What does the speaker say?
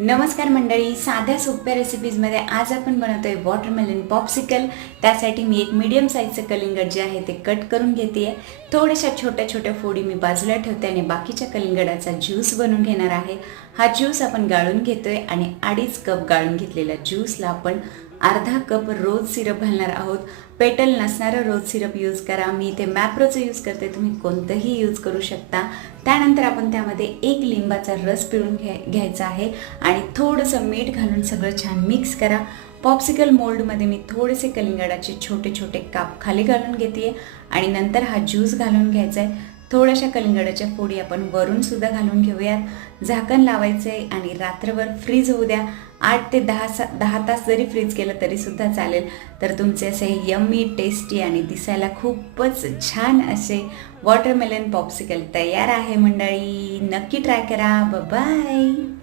नमस्कार मंडळी, साध्या सोप्या रेसिपीजमध्ये आज आपण बनवतोय वॉटरमेलन पॉप्सिकल। त्यासाठी मी एक मीडियम साईजचं कलिंगड जे आहे ते कट करून घेते आहे। थोड्याशा छोट्या छोट्या फोडी मी बाजूला ठेवते आणि बाकीच्या कलिंगडाचा ज्यूस बनवून घेणार आहे। हा ज्यूस आपण गाळून घेतोय आणि 2.5 कप गाळून घेतलेल्या ज्यूसला आपण अर्धा कप रोज सिरप घालणार आहोत। पेटल नसणारं रोज सिरप यूज करा। मी इथे मॅप्रोचं यूज करते, तुम्ही कोणतंही यूज करू शकता। त्यानंतर आपण त्यामध्ये 1 लिंबाचा रस पिळून घ्यायचा आहे आणि थोडंसं मीठ घालून सगळं छान मिक्स करा। पॉप्सिकल मोल्डमध्ये मी थोडेसे कलिंगडाचे छोटे छोटे काप खाली घालून घेते आणि नंतर हा ज्यूस घालून घ्यायचा आहे। थोड्याशा कलिंगडाच्या फोडी आपण वरून सुद्धा घालून घेऊयात। झाकण लावायचं आहे आणि रात्रभर फ्रीज होऊ द्या। 8 ते 10 तास जरी फ्रीज केलं तरी सुद्धा चालेल। तर तुमचे असे यम्मी टेस्टी आणि दिसायला खूपच छान असे वॉटरमेलन पॉप्सिकल तयार आहे मंडळी। नक्की ट्राय करा। Bye bye.